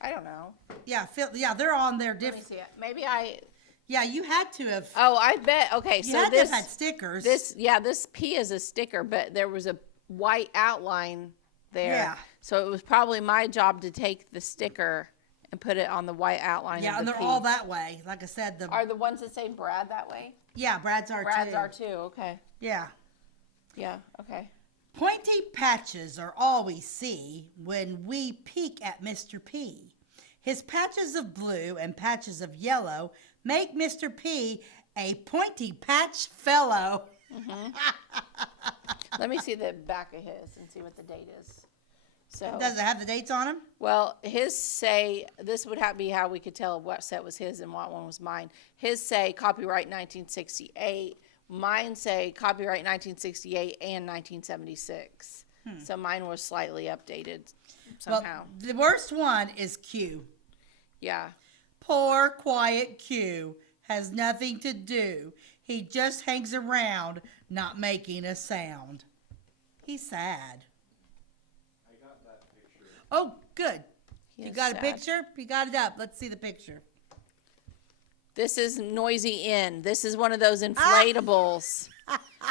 I don't know. Yeah, they're on there different. Let me see it. Maybe I. Yeah, you had to have. Oh, I bet. Okay, you so had this to have had stickers. This P is a sticker, but there was a white outline there. Yeah. So it was probably my job to take the sticker and put it on the white outline. Yeah, and they're all that way. Like I said, are the ones that say Brad that way? Yeah, Brad's are too. Okay. Yeah. Yeah. Okay. Pointy patches are all we see when we peek at Mr. P. His patches of blue and patches of yellow make Mr. P a pointy patch fellow. Mm-hmm. Let me see the back of his and see what the date is. So does it have the dates on them? Well, his this would be how we could tell what set was his and what one was mine. His say copyright 1968. Mine say copyright 1968 and 1976. So mine was slightly updated somehow. Well, the worst one is Q. Yeah. Poor, quiet Q has nothing to do. He just hangs around, not making a sound. He's sad. I got that picture. Oh, good. You got a picture? You got it up. Let's see the picture. This is Noisy Inn. This is one of those inflatables.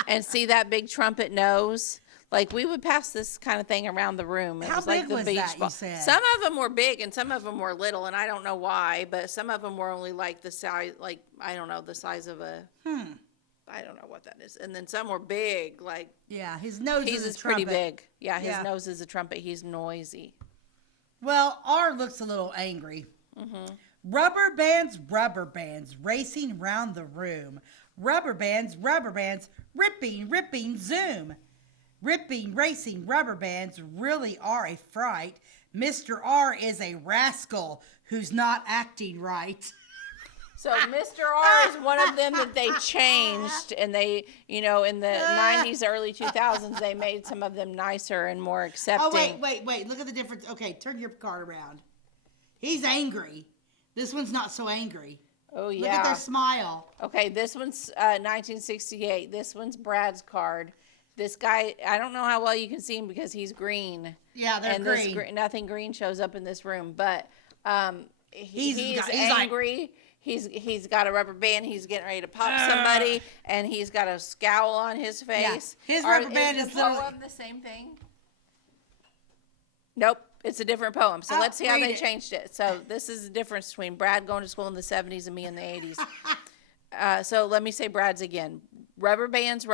And see that big trumpet nose? Like, we would pass this kind of thing around the room. It How was big like the was beach that, ball. you said? Some of them were big and some of them were little, and I don't know why, but some of them were only like the size, like, I don't know, the size of a, I don't know what that is. And then some were big, like. Yeah, his nose is a trumpet. Pretty big. Yeah, his nose is a trumpet. He's noisy. Well, R looks a little angry. Mm-hmm. Rubber bands, racing round the room. Rubber bands, ripping, zoom. Ripping, racing, rubber bands really are a fright. Mr. R is a rascal who's not acting right. So Mr. R is one of them that they changed, and they, in the 90s, early 2000s, they made some of them nicer and more accepting. Oh, wait. Look at the difference. Okay, turn your card around. He's angry. This one's not so angry. Oh, yeah. Look at their smile. Okay, this one's 1968. This one's Brad's card. This guy, I don't know how well you can see him because he's green. Yeah, they're green. Nothing green shows up in this room, but he's angry. Like, He's got a rubber band. He's getting ready to pop somebody, and he's got a scowl on his face. Yeah. His rubber band is literally the same thing. Nope, it's a different poem. So let's see how they changed it. So this is the difference between Brad going to school in the 70s and me in the 80s. So let me say Brad's again. Rubber bands,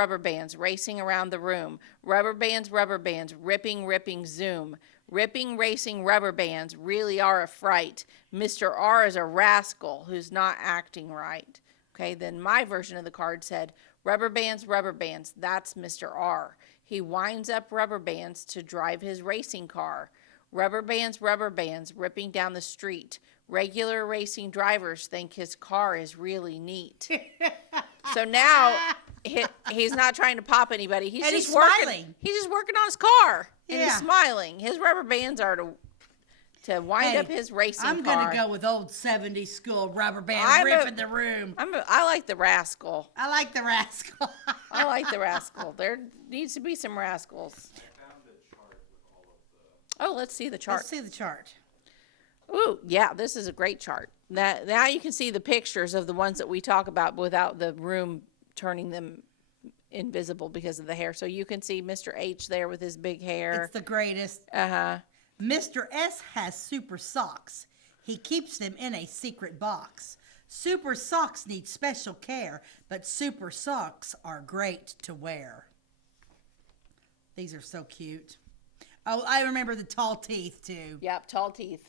racing around the room. Rubber bands, ripping, zoom. Ripping, racing rubber bands really are a fright. Mr. R is a rascal who's not acting right. Okay, then my version of the card said, rubber bands, that's Mr. R. He winds up rubber bands to drive his racing car. Rubber bands, ripping down the street. Regular racing drivers think his car is really neat. So now he's not trying to pop anybody. He's just smiling. He's just working on his car. And he's smiling. His rubber bands are to wind up his racing car. I'm going to go with old 70s school rubber band ripping the room. I like the rascal. I like the rascal. I like the rascal. There needs to be some rascals. Oh, let's see the chart. Let's see the chart. Ooh, yeah, this is a great chart. Now you can see the pictures of the ones that we talk about without the room turning them invisible because of the hair. So you can see Mr. H there with his big hair. It's the greatest. Mr. S has super socks. He keeps them in a secret box. Super socks need special care, but super socks are great to wear. These are so cute. Oh, I remember the tall teeth too. Yep, tall teeth.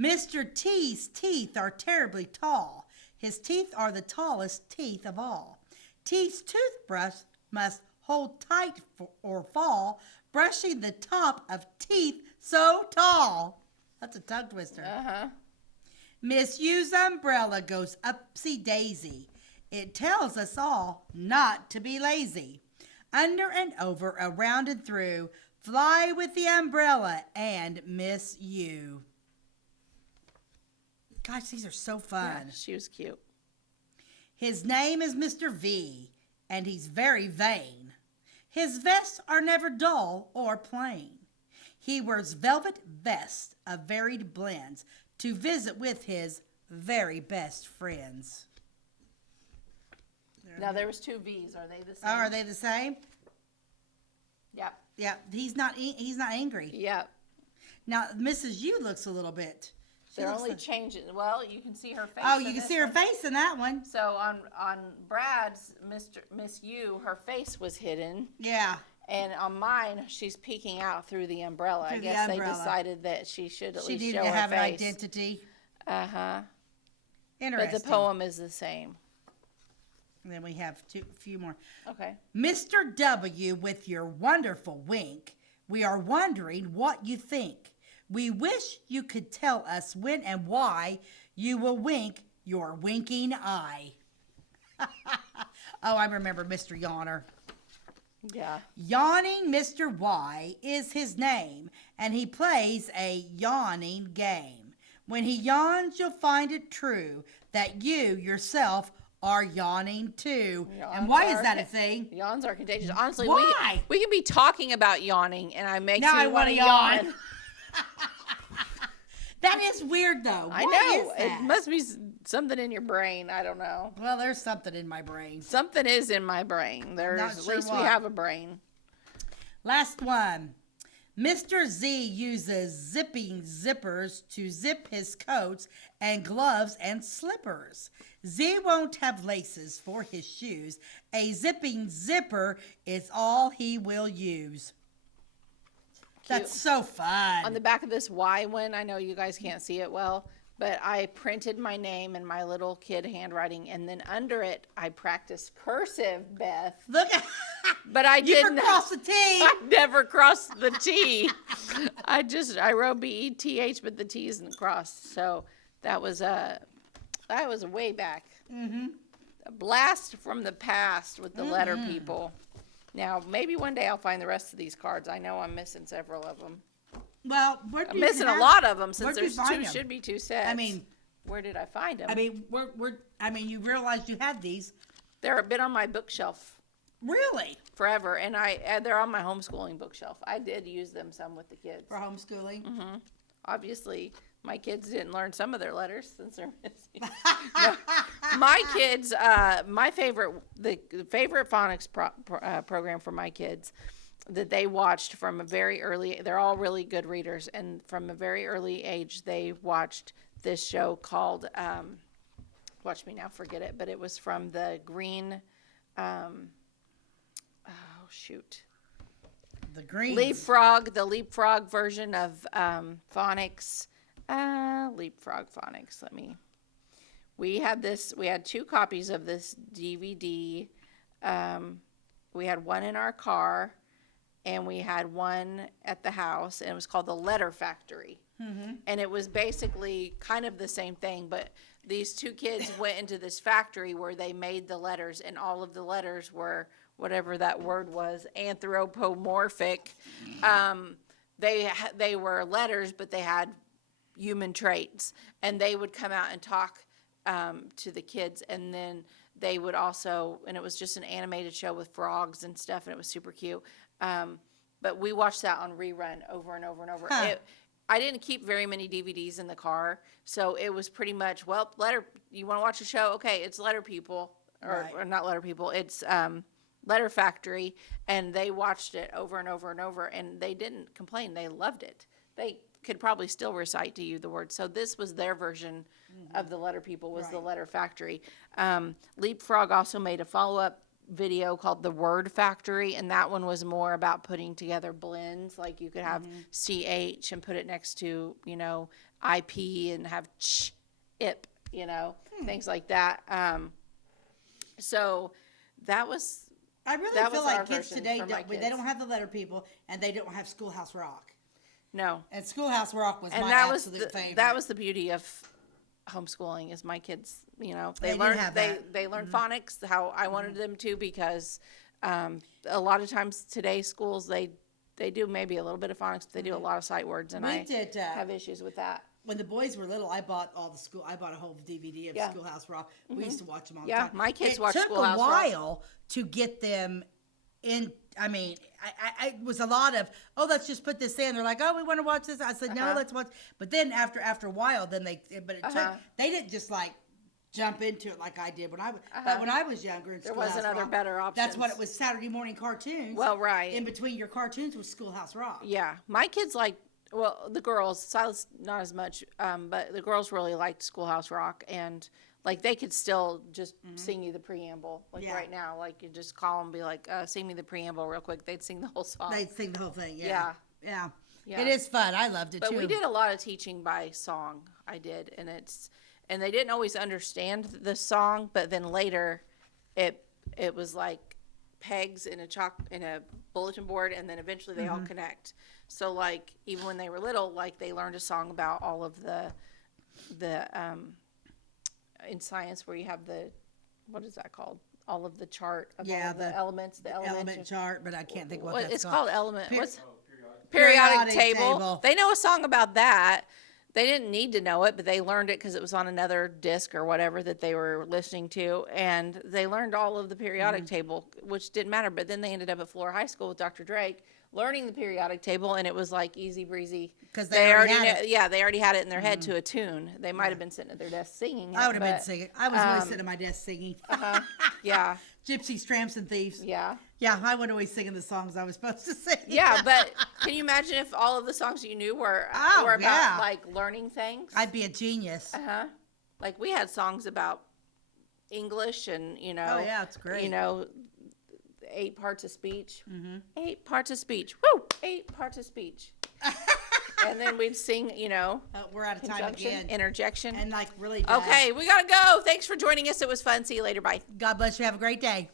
Mr. T's teeth are terribly tall. His teeth are the tallest teeth of all. T's toothbrush must hold tight or fall, brushing the top of teeth so tall. That's a tongue twister. Miss U's umbrella goes upsy-daisy. It tells us all not to be lazy. Under and over, around and through, fly with the umbrella and Miss U. Gosh, these are so fun. Yeah, she was cute. His name is Mr. V, and he's very vain. His vests are never dull or plain. He wears velvet vests of varied blends to visit with his very best friends. Now there was two V's. Are they the same? Oh, are they the same? Yep. Yeah, he's not angry. Yep. Now Mrs. U looks a little bit. They're only changing. Well, you can see her face. Oh, you can see her face in that one. So on Brad's Miss U, her face was hidden. Yeah. And on mine, she's peeking out through the umbrella. I guess they decided that she should at least show her face. She needed to have an identity. Interesting. But the poem is the same. And then we have a few more. Okay. Mr. W, with your wonderful wink, we are wondering what you think. We wish you could tell us when and why you will wink your winking eye. Oh, I remember Mr. Yawner. Yeah. Yawning Mr. Y is his name, and he plays a yawning game. When he yawns, you'll find it true that you yourself are yawning too. And why is that a thing? Yawns are contagious. Honestly, why? We can be talking about yawning, and I make you want to yawn. That is weird, though. I know. It must be something in your brain. I don't know. Well, there's something in my brain. Something is in my brain. At least we have a brain. Last one. Mr. Z uses zipping zippers to zip his coats and gloves and slippers. Z won't have laces for his shoes. A zipping zipper is all he will use. Cute. That's so fun. On the back of this Y one, I know you guys can't see it well, but I printed my name in my little kid handwriting, and then under it, I practiced cursive, Beth. Look at but I didn't cross the T. I never crossed the T. I wrote BETH, but the T isn't crossed. So that was way back. A blast from the past with the letter people. Now, maybe one day I'll find the rest of these cards. I know I'm missing several of them. Well, I'm missing a lot of them since there's should be two sets. I mean, where did I find them? I mean, you realized you had these. They're a bit on my bookshelf. Really? Forever, and they're on my homeschooling bookshelf. I did use them some with the kids. For homeschooling? Mm-hmm. Obviously, my kids didn't learn some of their letters since they're missing. No, my kids, the favorite phonics program for my kids that they watched from a very early, they're all really good readers, and from a very early age, they watched this show called, watch me now forget it, but it was from the Green, the Green the Leapfrog version of phonics. Leapfrog phonics. We had 2 copies of this DVD. We had one in our car, and we had one at the house, and it was called The Letter Factory. And it was basically kind of the same thing, but these 2 kids went into this factory where they made the letters, and all of the letters were whatever that word was, anthropomorphic. They were letters, but they had human traits, and they would come out and talk to the kids, and then they would also, and it was just an animated show with frogs and stuff, and it was super cute. But we watched that on rerun over and over and over. I didn't keep very many DVDs in the car, so it was pretty much, well, you want to watch a show? Okay, it's Letter People, or not Letter People, it's Letter Factory, and they watched it over and over and over, and they didn't complain. They loved it. They could probably still recite to you the words. So this was their version of the Letter People, was the Letter Factory. Leapfrog also made a follow-up video called The Word Factory, and that one was more about putting together blends. Like you could have CH and put it next to, IP and have ch, ip, things like that. So that was... I really feel like kids today, they don't have the Letter People, and they don't have Schoolhouse Rock. No. And Schoolhouse Rock was my absolute favorite. That was the beauty of homeschooling, is my kids, they learned phonics how I wanted them to, because a lot of times today's schools, they do maybe a little bit of phonics, but they do a lot of sight words, and I have issues with that. When the boys were little, I bought a whole DVD of Schoolhouse Rock. We used to watch them all the time. Yeah, my kids watched Schoolhouse Rock. It took a while to get them in. I mean, it was a lot of, let's just put this in. They're like, we want to watch this. I said, no, let's watch. But then after a while, then they didn't just like jump into it like I did when I was younger. In there wasn't other better options. That's what it was. Saturday morning cartoons. Well, right. In between your cartoons was Schoolhouse Rock. Yeah, my kids the girls, Silas not as much, but the girls really liked Schoolhouse Rock, and they could still just sing you the preamble. Right now, you just call them and be like, sing me the preamble real quick. They'd sing the whole song. They'd sing the whole thing, yeah. It is fun. I loved it too. But we did a lot of teaching by song. I did, and they didn't always understand the song, but then later, it was like pegs in a bulletin board, and then eventually they all connect. So even when they were little, they learned a song about all of the in science where you have what is that called? All of the chart of all of the elements, the element chart, but I can't think what that's it's called. Element. What's periodic table. They know a song about that. They didn't need to know it, but they learned it because it was on another disc or whatever that they were listening to, and they learned all of the periodic table, which didn't matter. But then they ended up at Flora High School with Dr. Drake, learning the periodic table, and it was easy breezy because they already had it in their head to a tune. They might have been sitting at their desk singing. I would have been singing. I was always sitting at my desk singing. Yeah. Gypsies, Tramps, and Thieves. Yeah. Yeah, I was always singing the songs I was supposed to sing. Yeah, but can you imagine if all of the songs you knew were about learning things? I'd be a genius. We had songs about English and Oh yeah, it's great. 8 parts of speech. 8 parts of speech. Woo! 8 parts of speech. And then we'd sing, we're out of time again. Interjection. And really. Okay, we gotta go. Thanks for joining us. It was fun. See you later. Bye. God bless you. Have a great day.